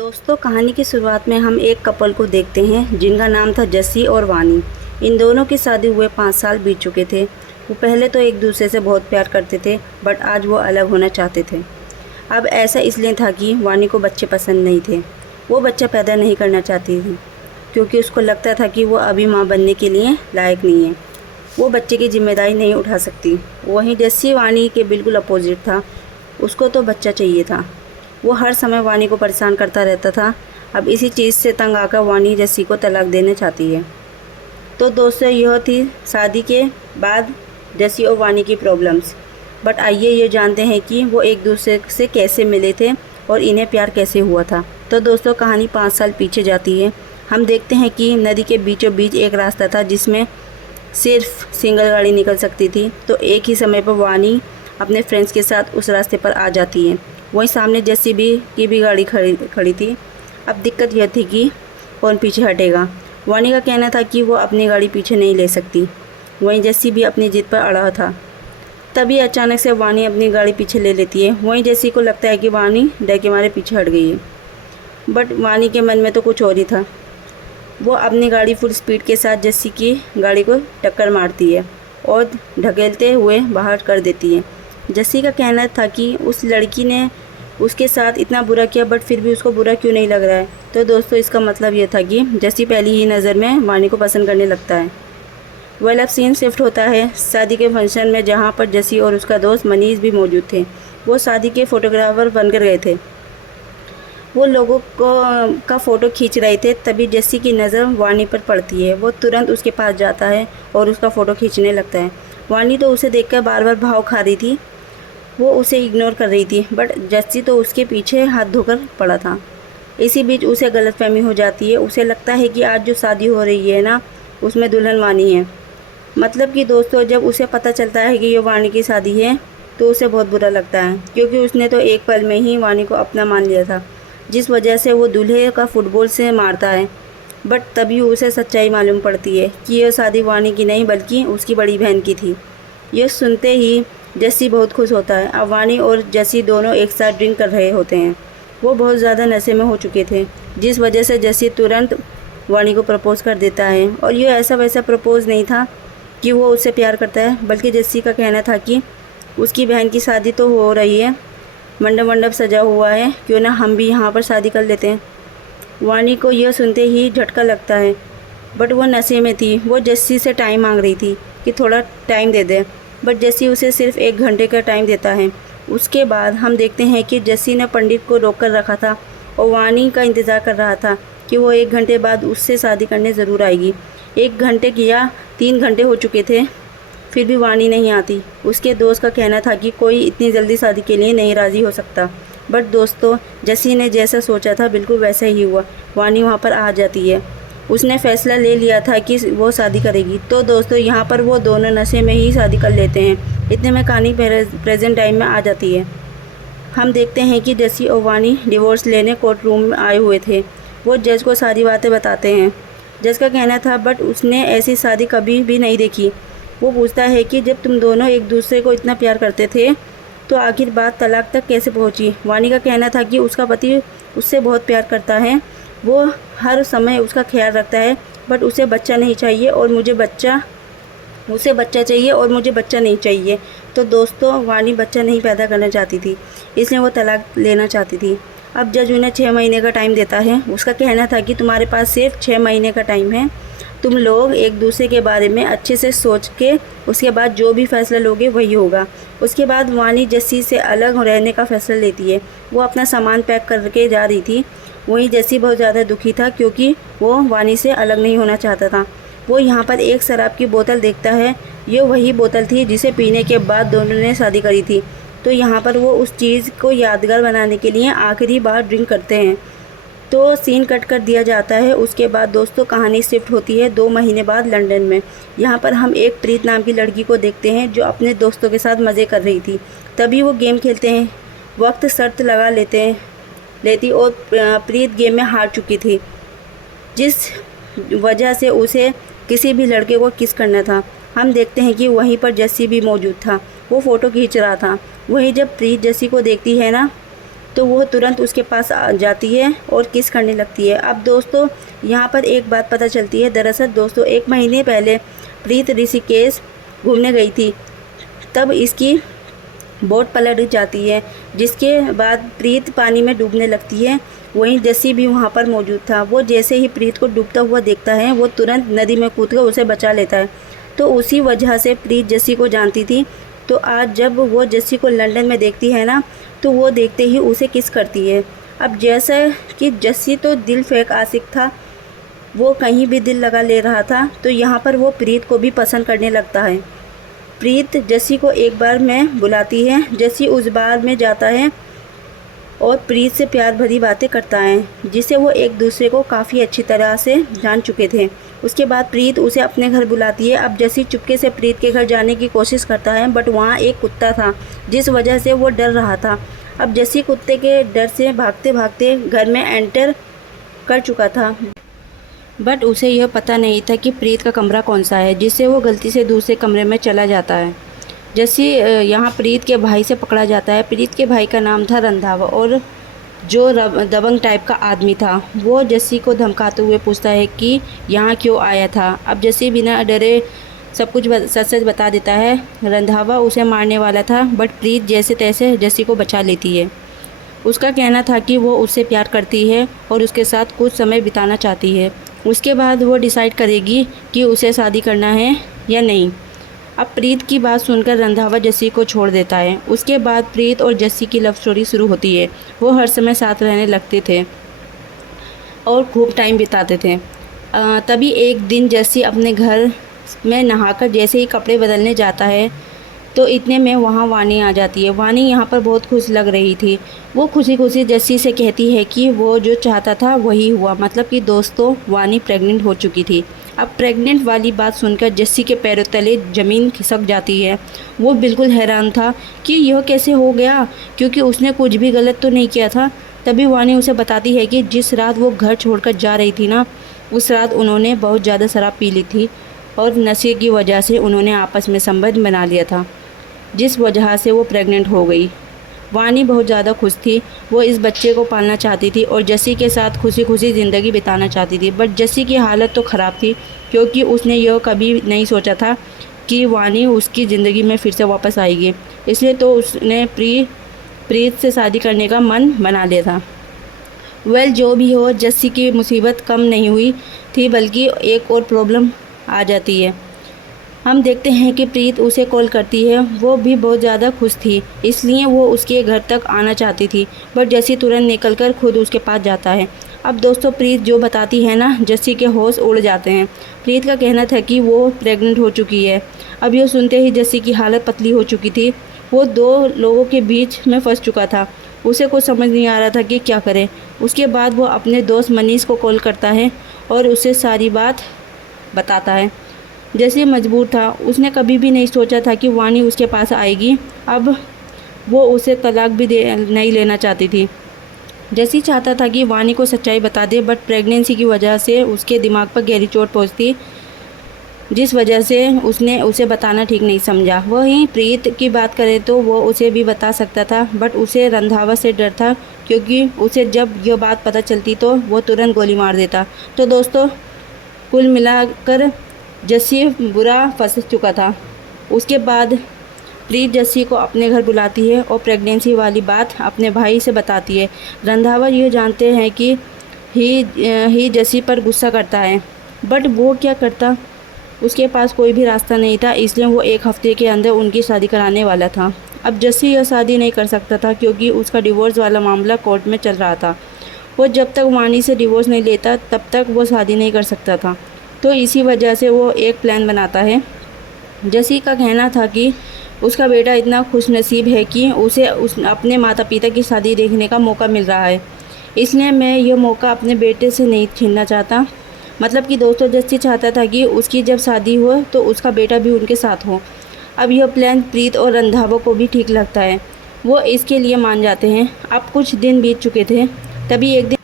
दोस्तों, कहानी की शुरुआत में हम एक कपल को देखते हैं जिनका नाम था जस्सी और वानी। इन दोनों की शादी हुए 5 साल बीत चुके थे। वो पहले तो एक दूसरे से बहुत प्यार करते थे, बट आज वो अलग होना चाहते थे। अब ऐसा इसलिए था कि वानी को बच्चे पसंद नहीं थे। वो बच्चा पैदा नहीं करना चाहती थी क्योंकि उसको लगता था कि वो अभी माँ बनने के लिए लायक नहीं है। वो बच्चे की जिम्मेदारी नहीं उठा सकती। वहीं जस्सी वानी के बिल्कुल अपोजिट था। उसको तो बच्चा चाहिए था। वो हर समय वानी को परेशान करता रहता था। अब इसी चीज़ से तंग आकर वानी जस्सी को तलाक देना चाहती है। तो दोस्तों, यह थी शादी के बाद जस्सी और वानी की प्रॉब्लम्स। बट आइए ये जानते हैं कि वो एक दूसरे से कैसे मिले थे और इन्हें प्यार कैसे हुआ था। तो दोस्तों, कहानी 5 साल पीछे जाती है। हम देखते हैं कि नदी के बीचों बीच एक रास्ता था जिसमें सिर्फ सिंगल गाड़ी निकल सकती थी। तो एक ही समय पर वानी अपने फ्रेंड्स के साथ उस रास्ते पर आ जाती है। वहीं सामने जस्सी की भी गाड़ी खड़ी थी। अब दिक्कत यह थी कि कौन पीछे हटेगा। वानी का कहना था कि वो अपनी गाड़ी पीछे नहीं ले सकती। वहीं जस्सी भी अपनी जिद पर अड़ा था। तभी अचानक से वानी अपनी गाड़ी पीछे ले लेती है। वहीं जस्सी को लगता है कि वानी डर के मारे पीछे हट गई है, बट वानी के मन में तो कुछ और ही था। वो अपनी गाड़ी फुल स्पीड के साथ जस्सी की गाड़ी को टक्कर मारती है और ढकेलते हुए बाहर कर देती है। जस्सी का कहना था कि उस लड़की ने उसके साथ इतना बुरा किया, बट फिर भी उसको बुरा क्यों नहीं लग रहा है। तो दोस्तों, इसका मतलब ये था कि जस्सी पहली ही नज़र में वानी को पसंद करने लगता है। अब सीन शिफ्ट होता है शादी के फंक्शन में, जहाँ पर जस्सी और उसका दोस्त मनीष भी मौजूद थे। वो शादी के फ़ोटोग्राफ़र बनकर गए थे। वो लोगों का फ़ोटो खींच रहे थे। तभी जस्सी की नज़र वानी पर पड़ती है। वो तुरंत उसके पास जाता है और उसका फ़ोटो खींचने लगता है। वानी तो उसे देखकर बार बार भाव खा रही थी। वो उसे इग्नोर कर रही थी, बट जस्सी तो उसके पीछे हाथ धोकर पड़ा था। इसी बीच उसे गलतफहमी हो जाती है। उसे लगता है कि आज जो शादी हो रही है ना, उसमें दुल्हन वानी है। मतलब कि दोस्तों, जब उसे पता चलता है कि ये वानी की शादी है तो उसे बहुत बुरा लगता है, क्योंकि उसने तो एक पल में ही वानी को अपना मान लिया था, जिस वजह से वो दूल्हे का फुटबॉल से मारता है। बट तभी उसे सच्चाई मालूम पड़ती है कि यह शादी वानी की नहीं बल्कि उसकी बड़ी बहन की थी। यह सुनते ही जस्सी बहुत खुश होता है। अब वानी और जस्सी दोनों एक साथ ड्रिंक कर रहे होते हैं। वो बहुत ज़्यादा नशे में हो चुके थे, जिस वजह से जस्सी तुरंत वानी को प्रपोज़ कर देता है। और ये ऐसा वैसा प्रपोज़ नहीं था कि वो उससे प्यार करता है, बल्कि जस्सी का कहना था कि उसकी बहन की शादी तो हो रही है, मंडप मंडप सजा हुआ है, क्यों ना हम भी यहाँ पर शादी कर लेते हैं। वानी को यह सुनते ही झटका लगता है, बट वो नशे में थी। वो जस्सी से टाइम मांग रही थी कि थोड़ा time they they, but Jassi उसे सिर्फ 1 घंटे का टाइम देता है। उसके बाद हम देखते हैं कि जस्सी ने पंडित को रोक कर रखा था और वानी का इंतज़ार कर रहा था कि वो 1 घंटे बाद उससे शादी करने ज़रूर आएगी। 1 घंटे या 3 घंटे हो चुके थे, फिर भी वानी नहीं आती। उसके दोस्त का कहना था कि कोई इतनी जल्दी शादी के लिए नहीं राज़ी हो सकता। बट दोस्तों, जस्सी ने जैसा सोचा था बिल्कुल वैसा ही हुआ। वानी वहाँ पर आ जाती है। उसने फ़ैसला ले लिया था कि वो शादी करेगी। तो दोस्तों, यहाँ पर वो दोनों नशे में ही शादी कर लेते हैं। इतने में कहानी प्रेजेंट टाइम में आ जाती है। हम देखते हैं कि जस्सी और वानी डिवोर्स लेने कोर्ट रूम में आए हुए थे। वो जज को सारी बातें बताते हैं। जज का कहना था बट उसने ऐसी शादी कभी भी नहीं देखी। वो पूछता है कि जब तुम दोनों एक दूसरे को इतना प्यार करते थे तो आखिर बात तलाक तक कैसे पहुंची। वानी का कहना था कि उसका पति उससे बहुत प्यार करता है, वो हर समय उसका ख्याल रखता है, बट उसे बच्चा नहीं चाहिए और मुझे बच्चा नहीं चाहिए। तो दोस्तों, वानी बच्चा नहीं पैदा करना चाहती थी, इसलिए वो तलाक लेना चाहती थी। अब जज उन्हें 6 महीने का टाइम देता है। उसका कहना था कि तुम्हारे पास सिर्फ 6 महीने का टाइम है। तुम लोग एक दूसरे के बारे में अच्छे से सोच के उसके बाद जो भी फैसला लोगे वही होगा। उसके बाद वानी जस्सी से अलग रहने का फैसला लेती है। वो अपना सामान पैक करके जा रही थी। वहीं जस्सी बहुत ज़्यादा दुखी था क्योंकि वो वानी से अलग नहीं होना चाहता था। वो यहाँ पर एक शराब की बोतल देखता है। ये वही बोतल थी जिसे पीने के बाद दोनों ने शादी करी थी। तो यहाँ पर वो उस चीज़ को यादगार बनाने के लिए आखिरी बार ड्रिंक करते हैं। तो सीन कट कर दिया जाता है। उसके बाद दोस्तों, कहानी शिफ्ट होती है 2 महीने बाद लंदन में। यहाँ पर हम एक प्रीत नाम की लड़की को देखते हैं जो अपने दोस्तों के साथ मज़े कर रही थी। तभी वो गेम खेलते हैं। वक्त शर्त लगा लेती और प्रीत गेम में हार चुकी थी, जिस वजह से उसे किसी भी लड़के को किस करना था। हम देखते हैं कि वहीं पर जस्सी भी मौजूद था। वो फ़ोटो खींच रहा था। वहीं जब प्रीत जस्सी को देखती है ना, तो वो तुरंत उसके पास आ जाती है और किस करने लगती है। अब दोस्तों यहाँ पर एक बात पता चलती है। दरअसल दोस्तों 1 महीने पहले प्रीत ऋषिकेश घूमने गई थी, तब इसकी बोट पलट जाती है, जिसके बाद प्रीत पानी में डूबने लगती है। वहीं जस्सी भी वहाँ पर मौजूद था। वो जैसे ही प्रीत को डूबता हुआ देखता है, वो तुरंत नदी में कूदकर उसे बचा लेता है। तो उसी वजह से प्रीत जस्सी को जानती थी। तो आज जब वो जस्सी को लंदन में देखती है ना, तो वो देखते ही उसे किस करती है। अब जैसा कि जस्सी तो दिल फेंक आशिक था, वो कहीं भी दिल लगा ले रहा था, तो यहाँ पर वो प्रीत को भी पसंद करने लगता है। प्रीत जस्सी को एक बार में बुलाती है। जस्सी उस बार में जाता है और प्रीत से प्यार भरी बातें करता है, जिसे वो एक दूसरे को काफ़ी अच्छी तरह से जान चुके थे। उसके बाद प्रीत उसे अपने घर बुलाती है। अब जस्सी चुपके से प्रीत के घर जाने की कोशिश करता है, बट वहाँ एक कुत्ता था, जिस वजह से वो डर रहा था। अब जस्सी कुत्ते के डर से भागते भागते घर में एंटर कर चुका था, बट उसे यह पता नहीं था कि प्रीत का कमरा कौन सा है, जिससे वो गलती से दूसरे कमरे में चला जाता है। जस्सी यहाँ प्रीत के भाई से पकड़ा जाता है। प्रीत के भाई का नाम था रंधावा, और जो दबंग टाइप का आदमी था, वो जस्सी को धमकाते हुए पूछता है कि यहाँ क्यों आया था। अब जस्सी बिना डरे सब कुछ सच सच बता देता है। रंधावा उसे मारने वाला था, बट प्रीत जैसे तैसे जस्सी को बचा लेती है। उसका कहना था कि वो उससे प्यार करती है और उसके साथ कुछ समय बिताना चाहती है। उसके बाद वो डिसाइड करेगी कि उसे शादी करना है या नहीं। अब प्रीत की बात सुनकर रंधावा जस्सी को छोड़ देता है। उसके बाद प्रीत और जस्सी की लव स्टोरी शुरू होती है। वो हर समय साथ रहने लगते थे और खूब टाइम बिताते थे। तभी एक दिन जस्सी अपने घर में नहाकर जैसे ही कपड़े बदलने जाता है, तो इतने में वहाँ वानी आ जाती है। वानी यहाँ पर बहुत खुश लग रही थी। वो खुशी खुशी जस्सी से कहती है कि वो जो चाहता था वही हुआ, मतलब कि दोस्तों वानी प्रेग्नेंट हो चुकी थी। अब प्रेग्नेंट वाली बात सुनकर जस्सी के पैरों तले ज़मीन खिसक जाती है। वो बिल्कुल हैरान था कि यह कैसे हो गया, क्योंकि उसने कुछ भी गलत तो नहीं किया था। तभी वानी उसे बताती है कि जिस रात वो घर छोड़कर जा रही थी ना, उस रात उन्होंने बहुत ज़्यादा शराब पी ली थी और नशे की वजह से उन्होंने आपस में संबंध बना लिया था, जिस वजह से वो प्रेग्नेंट हो गई। वानी बहुत ज़्यादा खुश थी। वो इस बच्चे को पालना चाहती थी और जस्सी के साथ खुशी खुशी ज़िंदगी बिताना चाहती थी। बट जस्सी की हालत तो ख़राब थी, क्योंकि उसने यह कभी नहीं सोचा था कि वानी उसकी ज़िंदगी में फिर से वापस आएगी। इसलिए तो उसने प्रीत से शादी करने का मन बना लिया था। जो भी हो, जस्सी की मुसीबत कम नहीं हुई थी, बल्कि एक और प्रॉब्लम आ जाती है। हम देखते हैं कि प्रीत उसे कॉल करती है। वो भी बहुत ज़्यादा खुश थी, इसलिए वो उसके घर तक आना चाहती थी, बट जस्सी तुरंत निकलकर खुद उसके पास जाता है। अब दोस्तों प्रीत जो बताती है ना, जस्सी के होश उड़ जाते हैं। प्रीत का कहना था कि वो प्रेग्नेंट हो चुकी है। अब यह सुनते ही जस्सी की हालत पतली हो चुकी थी। वो 2 लोगों के बीच में फंस चुका था। उसे कुछ समझ नहीं आ रहा था कि क्या करे। उसके बाद वो अपने दोस्त मनीष को कॉल करता है और उसे सारी बात बताता है। जैसे मजबूर था, उसने कभी भी नहीं सोचा था कि वानी उसके पास आएगी। अब वो उसे तलाक भी नहीं लेना चाहती थी। जैसी चाहता था कि वानी को सच्चाई बता दे, बट प्रेगनेंसी की वजह से उसके दिमाग पर गहरी चोट पहुंचती, जिस वजह से उसने उसे बताना ठीक नहीं समझा। वहीं प्रीत की बात करें तो वो उसे भी बता सकता था, बट उसे रंधावा से डर था, क्योंकि उसे जब यह बात पता चलती तो वो तुरंत गोली मार देता। तो दोस्तों कुल मिलाकर जस्सी बुरा फंस चुका था। उसके बाद प्रीत जस्सी को अपने घर बुलाती है और प्रेगनेंसी वाली बात अपने भाई से बताती है। रंधावा ये जानते हैं कि ही जस्सी पर गुस्सा करता है, बट वो क्या करता, उसके पास कोई भी रास्ता नहीं था, इसलिए वो 1 हफ्ते के अंदर उनकी शादी कराने वाला था। अब जस्सी यह शादी नहीं कर सकता था, क्योंकि उसका डिवोर्स वाला मामला कोर्ट में चल रहा था। वो जब तक वानी से डिवोर्स नहीं लेता तब तक वो शादी नहीं कर सकता था। तो इसी वजह से वो एक प्लान बनाता है। जस्सी का कहना था कि उसका बेटा इतना खुशनसीब है कि उसे अपने माता पिता की शादी देखने का मौका मिल रहा है, इसलिए मैं यह मौका अपने बेटे से नहीं छीनना चाहता। मतलब कि दोस्तों जस्सी चाहता था कि उसकी जब शादी हो तो उसका बेटा भी उनके साथ हो। अब यह प्लान प्रीत और रंधावा को भी ठीक लगता है। वो इसके लिए मान जाते हैं। अब कुछ दिन बीत चुके थे, तभी एक दिन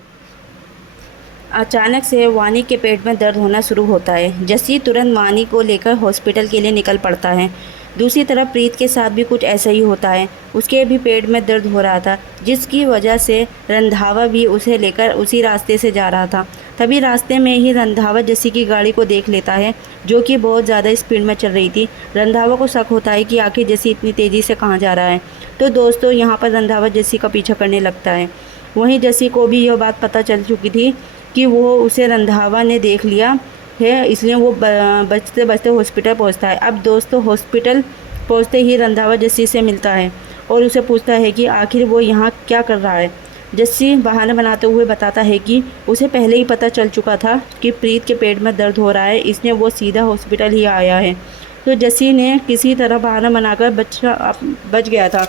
अचानक से वानी के पेट में दर्द होना शुरू होता है। जस्सी तुरंत वानी को लेकर हॉस्पिटल के लिए निकल पड़ता है। दूसरी तरफ प्रीत के साथ भी कुछ ऐसा ही होता है। उसके भी पेट में दर्द हो रहा था, जिसकी वजह से रंधावा भी उसे लेकर उसी रास्ते से जा रहा था। तभी रास्ते में ही रंधावा जस्सी की गाड़ी को देख लेता है, जो कि बहुत ज़्यादा स्पीड में चल रही थी। रंधावा को शक होता है कि आखिर जस्सी इतनी तेज़ी से कहाँ जा रहा है। तो दोस्तों यहाँ पर रंधावा जस्सी का पीछा करने लगता है। वहीं जस्सी को भी यह बात पता चल चुकी थी कि वो उसे रंधावा ने देख लिया है, इसलिए वो बचते बचते हॉस्पिटल पहुंचता है। अब दोस्तों हॉस्पिटल पहुंचते ही रंधावा जस्सी से मिलता है और उसे पूछता है कि आखिर वो यहाँ क्या कर रहा है। जस्सी बहाना बनाते हुए बताता है कि उसे पहले ही पता चल चुका था कि प्रीत के पेट में दर्द हो रहा है, इसलिए वो सीधा हॉस्पिटल ही आया है। तो जस्सी ने किसी तरह बहाना बनाकर बच गया था।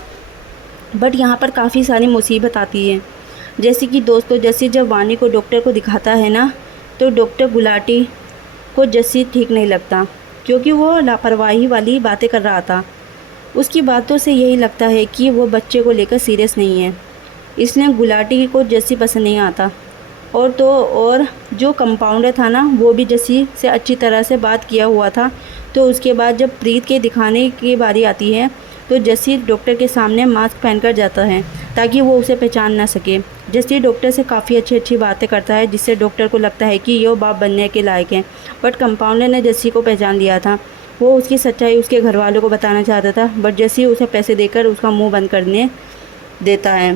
बट यहाँ पर काफ़ी सारी मुसीबत आती है। जैसे कि दोस्तों जस्सी जब वानी को डॉक्टर को दिखाता है ना, तो डॉक्टर गुलाटी को जस्सी ठीक नहीं लगता, क्योंकि वो लापरवाही वाली बातें कर रहा था। उसकी बातों से यही लगता है कि वो बच्चे को लेकर सीरियस नहीं है, इसलिए गुलाटी को जस्सी पसंद नहीं आता। और जो कंपाउंडर था ना, वो भी जस्सी से अच्छी तरह से बात किया हुआ था। तो उसके बाद जब प्रीत के दिखाने की बारी आती है, तो जस्सी डॉक्टर के सामने मास्क पहनकर जाता है ताकि वो उसे पहचान ना सके। जस्सी डॉक्टर से काफ़ी अच्छी बातें करता है, जिससे डॉक्टर को लगता है कि ये बाप बनने के लायक है। बट कंपाउंडर ने जस्सी को पहचान लिया था। वो उसकी सच्चाई उसके घर वालों को बताना चाहता था, बट जस्सी उसे पैसे देकर उसका मुंह बंद करने देता है।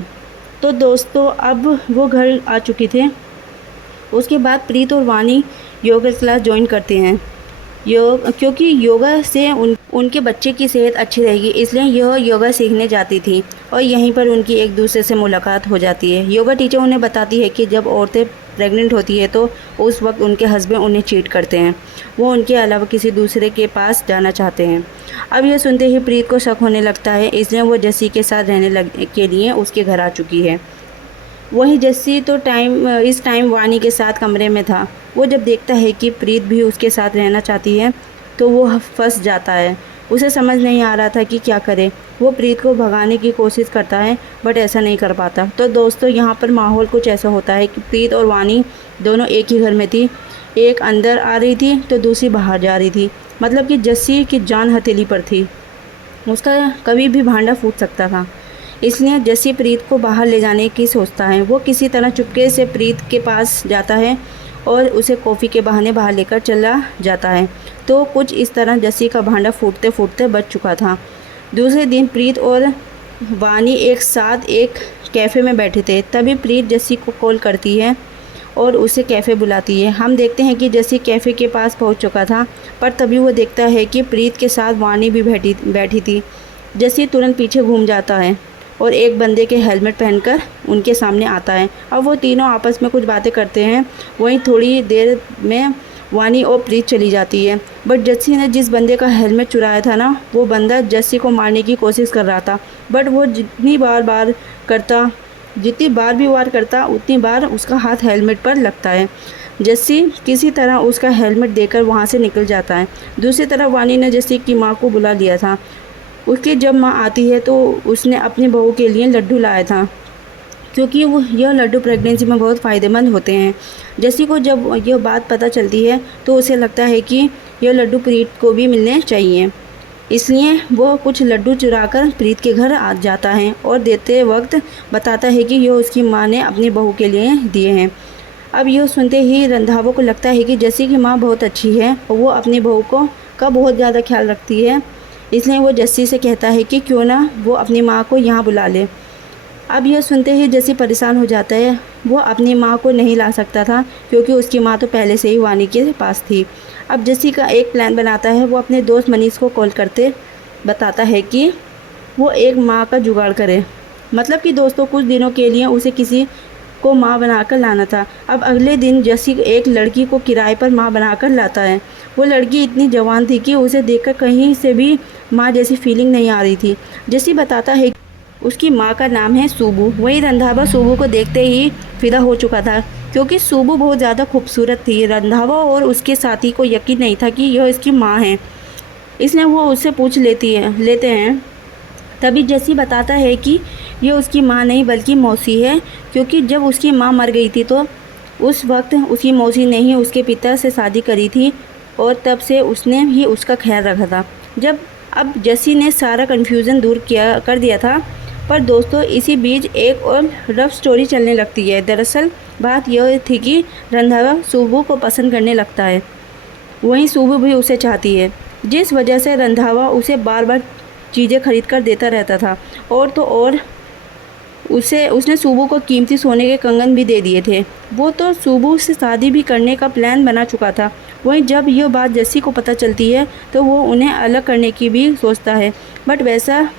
तो दोस्तों अब वो घर आ चुके थे। उसके बाद प्रीत और वानी योगा क्लास ज्वाइन करते हैं। क्योंकि योगा से उनके बच्चे की सेहत अच्छी रहेगी, इसलिए यह योगा सीखने जाती थी और यहीं पर उनकी एक दूसरे से मुलाकात हो जाती है। योगा टीचर उन्हें बताती है कि जब औरतें प्रेग्नेंट होती है तो उस वक्त उनके हस्बैंड उन्हें चीट करते हैं, वो उनके अलावा किसी दूसरे के पास जाना चाहते हैं। अब यह सुनते ही प्रीत को शक होने लगता है, इसलिए वो जस्सी के साथ रहने के लिए उसके घर आ चुकी है। वहीं जस्सी तो इस टाइम वानी के साथ कमरे में था। वो जब देखता है कि प्रीत भी उसके साथ रहना चाहती है, तो वो फंस जाता है। उसे समझ नहीं आ रहा था कि क्या करे। वो प्रीत को भगाने की कोशिश करता है, बट ऐसा नहीं कर पाता। तो दोस्तों यहाँ पर माहौल कुछ ऐसा होता है कि प्रीत और वानी दोनों एक ही घर में थी। एक अंदर आ रही थी तो दूसरी बाहर जा रही थी। मतलब कि जस्सी की जान हथेली पर थी, उसका कभी भी भांडा फूट सकता था। इसलिए जस्सी प्रीत को बाहर ले जाने की सोचता है। वो किसी तरह चुपके से प्रीत के पास जाता है और उसे कॉफ़ी के बहाने बाहर लेकर चला जाता है। तो कुछ इस तरह जस्सी का भांडा फूटते फूटते बच चुका था। दूसरे दिन प्रीत और वानी एक साथ एक कैफ़े में बैठे थे। तभी प्रीत जस्सी को कॉल करती है और उसे कैफ़े बुलाती है। हम देखते हैं कि जस्सी कैफ़े के पास पहुंच चुका था, पर तभी वो देखता है कि प्रीत के साथ वानी भी बैठी थी। जस्सी तुरंत पीछे घूम जाता है और एक बंदे के हेलमेट पहनकर उनके सामने आता है। अब वो तीनों आपस में कुछ बातें करते हैं। वहीं थोड़ी देर में वानी और प्रीत चली जाती है। बट जस्सी ने जिस बंदे का हेलमेट चुराया था ना, वो बंदा जस्सी को मारने की कोशिश कर रहा था। बट वो जितनी बार भी वार करता उतनी बार उसका हाथ हेलमेट पर लगता है। जस्सी किसी तरह उसका हेलमेट देकर वहाँ से निकल जाता है। दूसरी तरफ वानी ने जस्सी की माँ को बुला लिया था। उसकी जब माँ आती है तो उसने अपनी बहू के लिए लड्डू लाया था, क्योंकि यह लड्डू प्रेगनेंसी में बहुत फ़ायदेमंद होते हैं। जस्सी को जब यह बात पता चलती है तो उसे लगता है कि यह लड्डू प्रीत को भी मिलने चाहिए, इसलिए वो कुछ लड्डू चुराकर प्रीत के घर आ जाता है और देते वक्त बताता है कि यह उसकी माँ ने अपनी बहू के लिए दिए हैं। अब यह सुनते ही रंधावा को लगता है कि जस्सी की माँ बहुत अच्छी है और वो अपनी बहू का बहुत ज़्यादा ख्याल रखती है, इसलिए वो जस्सी से कहता है कि क्यों ना वो अपनी माँ को यहाँ बुला ले। अब यह सुनते ही जस्सी परेशान हो जाता है। वो अपनी माँ को नहीं ला सकता था, क्योंकि उसकी माँ तो पहले से ही वानी के पास थी। अब जस्सी का एक प्लान बनाता है। वो अपने दोस्त मनीष को कॉल करते बताता है कि वो एक माँ का जुगाड़ करे। मतलब कि दोस्तों कुछ दिनों के लिए उसे किसी को माँ बनाकर लाना था। अब अगले दिन जस्सी एक लड़की को किराए पर माँ बनाकर लाता है। वो लड़की इतनी जवान थी कि उसे देखकर कहीं से भी माँ जैसी फीलिंग नहीं आ रही थी। जस्सी बताता है उसकी माँ का नाम है सुबू। वहीं रंधावा सुबू को देखते ही फिदा हो चुका था, क्योंकि सुबू बहुत ज़्यादा खूबसूरत थी। रंधावा और उसके साथी को यकीन नहीं था कि यह इसकी माँ है, इसलिए वो उससे पूछ लेते हैं। तभी जस्सी बताता है कि यह उसकी माँ नहीं बल्कि मौसी है, क्योंकि जब उसकी माँ मर गई थी तो उस वक्त उसकी मौसी ने ही उसके पिता से शादी करी थी और तब से उसने ही उसका ख्याल रखा था। जब अब जस्सी ने सारा कन्फ्यूज़न दूर कर दिया था। पर दोस्तों इसी बीच एक और रफ स्टोरी चलने लगती है। दरअसल बात यह थी कि रंधावा सुबू को पसंद करने लगता है, वहीं सुबू भी उसे चाहती है, जिस वजह से रंधावा उसे बार बार चीज़ें खरीद कर देता रहता था। और तो और उसने सुबू को कीमती सोने के कंगन भी दे दिए थे। वो तो सुबू से शादी भी करने का प्लान बना चुका था। वहीं जब यह बात जस्सी को पता चलती है तो वो उन्हें अलग करने की भी सोचता है, बट वैसा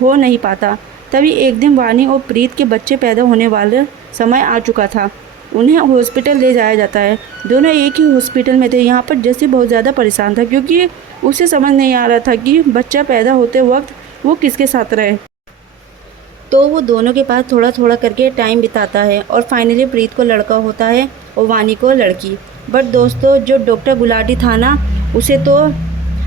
हो नहीं पाता। तभी एक दिन वानी और प्रीत के बच्चे पैदा होने वाले समय आ चुका था। उन्हें हॉस्पिटल ले जाया जाता है। दोनों एक ही हॉस्पिटल में थे। यहाँ पर जस्सी बहुत ज़्यादा परेशान था, क्योंकि उसे समझ नहीं आ रहा था कि बच्चा पैदा होते वक्त वो किसके साथ रहे। तो वो दोनों के पास थोड़ा थोड़ा करके टाइम बिताता है और फाइनली प्रीत को लड़का होता है और वानी को लड़की। बट दोस्तों जो डॉक्टर गुलाटी था ना, उसे तो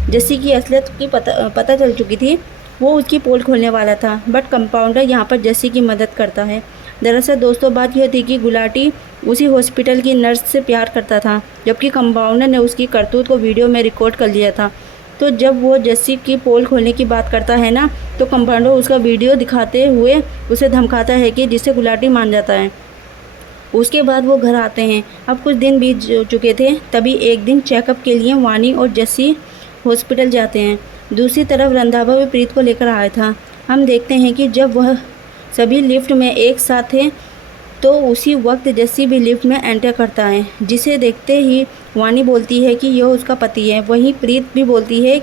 जस्सी की असलियत की पता चल चुकी थी। वो उसकी पोल खोलने वाला था, बट कंपाउंडर यहाँ पर जस्सी की मदद करता है। दरअसल दोस्तों बात यह थी कि गुलाटी उसी हॉस्पिटल की नर्स से प्यार करता था, जबकि कंपाउंडर ने उसकी करतूत को वीडियो में रिकॉर्ड कर लिया था। तो जब वो जस्सी की पोल खोलने की बात करता है ना, तो कंपाउंडर उसका वीडियो दिखाते हुए उसे धमकाता है कि जिससे गुलाटी मान जाता है। उसके बाद वो घर आते हैं। अब कुछ दिन बीत चुके थे। तभी एक दिन चेकअप के लिए वानी और जस्सी हॉस्पिटल जाते हैं। दूसरी तरफ रंधावा भी प्रीत को लेकर आया था। हम देखते हैं कि जब वह सभी लिफ्ट में एक साथ थे तो उसी वक्त जस्सी भी लिफ्ट में एंटर करता है, जिसे देखते ही वानी बोलती है कि यह उसका पति है। वहीं प्रीत भी बोलती है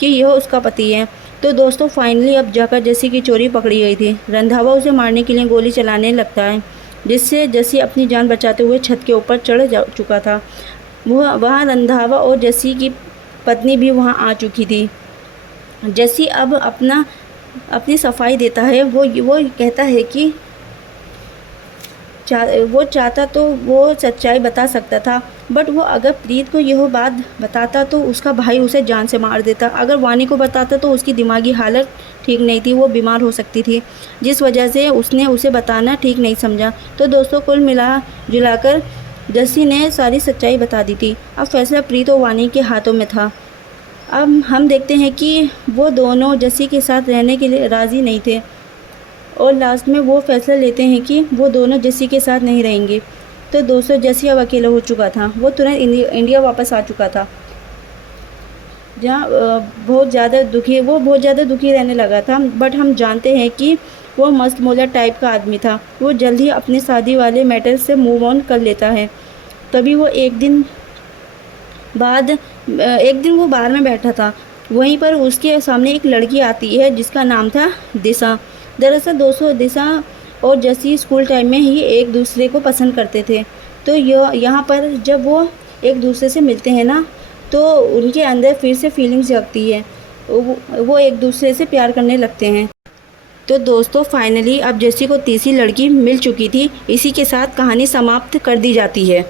कि यह उसका पति है। तो दोस्तों फाइनली अब जाकर जस्सी की चोरी पकड़ी गई थी। रंधावा उसे मारने के लिए गोली चलाने लगता है, जिससे जस्सी अपनी जान बचाते हुए छत के ऊपर चढ़ चुका था। वहाँ रंधावा और जस्सी की पत्नी भी वहाँ आ चुकी थी। जस्सी अब अपनी सफाई देता है। वो कहता है कि वो चाहता तो वो सच्चाई बता सकता था, बट वो अगर प्रीत को यह बात बताता तो उसका भाई उसे जान से मार देता। अगर वानी को बताता तो उसकी दिमागी हालत ठीक नहीं थी, वो बीमार हो सकती थी, जिस वजह से उसने उसे बताना ठीक नहीं समझा। तो दोस्तों कुल मिला जुलाकर जस्सी ने सारी सच्चाई बता दी थी। अब फैसला प्रीत और वानी के हाथों में था। अब हम देखते हैं कि वो दोनों जस्सी के साथ रहने के लिए राज़ी नहीं थे और लास्ट में वो फैसला लेते हैं कि वो दोनों जस्सी के साथ नहीं रहेंगे। तो दोस्तों जस्सी अब अकेला हो चुका था। वो तुरंत इंडिया वापस आ चुका था, जहाँ बहुत ज़्यादा दुखी रहने लगा था। बट हम जानते हैं कि वो मस्त मौला टाइप का आदमी था। वो जल्द ही अपनी शादी वाले मैटर से मूव ऑन कर लेता है। तभी वो एक दिन वो बाहर में बैठा था। वहीं पर उसके सामने एक लड़की आती है जिसका नाम था दिशा। दरअसल दोस्तों दिशा और जस्सी स्कूल टाइम में ही एक दूसरे को पसंद करते थे। तो यहाँ पर जब वो एक दूसरे से मिलते हैं ना, तो उनके अंदर फिर से फीलिंग्स जगती है। वो एक दूसरे से प्यार करने लगते हैं। तो दोस्तों फाइनली अब जस्सी को तीसरी लड़की मिल चुकी थी। इसी के साथ कहानी समाप्त कर दी जाती है।